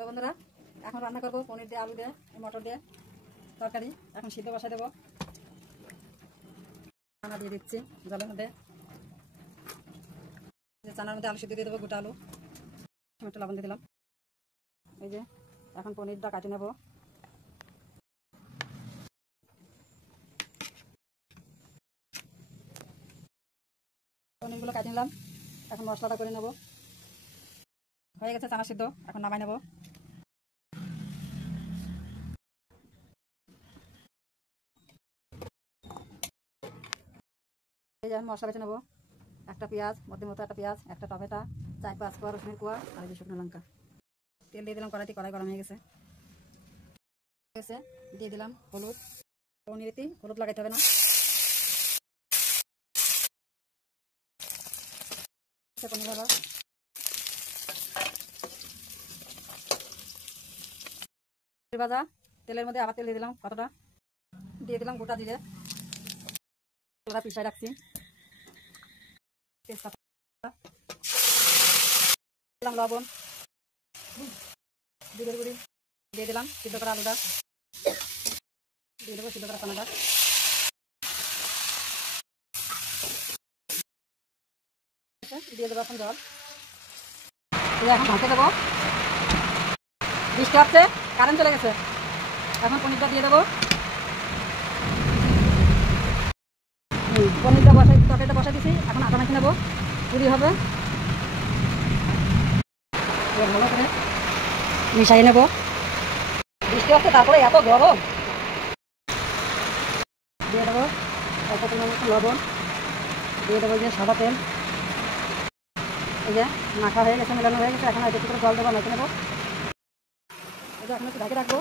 তো বন্ধুরা এখন রান্না করবো পনির দিয়ে, আলু দিয়ে, মটর দিয়ে তরকারি। এখন সিদ্ধ বসাই দেবো। চানা দিয়ে দিচ্ছি জলের মধ্যে। চানার মধ্যে আলু সিদ্ধ দিয়ে দেবো, গোটা আলু, একটু লবণ দিয়ে দিলাম। এই যে এখন পনিরটা কাটে নেব। পনিরগুলো কাটে নিলাম, এখন মশলাটা করে নেব। হয়ে গেছে চানা সিদ্ধ, এখন নামাই নেব। এই যে মশলা বেছে নেবো। একটা পেঁয়াজ, মধ্যে মতো একটা পেঁয়াজ, একটা টমেটো, 4-5 কোয়া রসুনের কোয়া, আর এই যে শুকনো লঙ্কা। তেল দিয়ে দিলাম কড়াইতে, কড়াই গরম হয়ে গেছে। দিয়ে দিলাম হলুদ। পনিরেতে হলুদ লাগাইতে হবে না। পনির ভাজা তেলের মধ্যে আবার তেল দিয়ে দিলাম কতটা, দিয়ে দিলাম গোটা জিরে, পিসাই রাখছি, দিলাম লবণ, জিরের গুঁড়ি, দিয়ে দিলাম সিদ্ধ করা আলুটা, দিয়ে দেবো সিদ্ধ করা চানাটা, দিয়ে দেবো এখন জল। এখন ঢাকে দেবো। বৃষ্টি হচ্ছে, কারেন্ট চলে গেছে। এখন পনিরটা দিয়ে দেবো। পনিরটা বসাই, তরকারিটা বসাই দিছি। এখন আটা মাখি নেবো, পুরি হবে। ভালো করে মিশাই নেবো। বৃষ্টি হচ্ছে, তারপরে এত গরম। দিয়ে দেবো অল্প পরিমাণ লবণ, দিয়ে দেবো যে সাদা তেল। এই যে মাখা হয়ে গেছে, মেলানো হয়ে গেছে। এখন একটু করে জল দেবো, মেখে নেবো। এই যে এখন একটু ঢাকে রাখবো।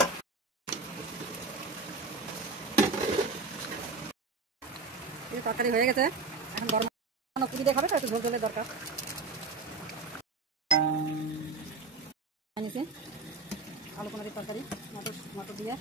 এই তরকারি হয়ে গেছে। এখন গরম পুরি দিয়ে খাবে তো, একটু ঝোল ঝোলের দরকার। আলু পনিরের তরকারি, মটর দিয়ে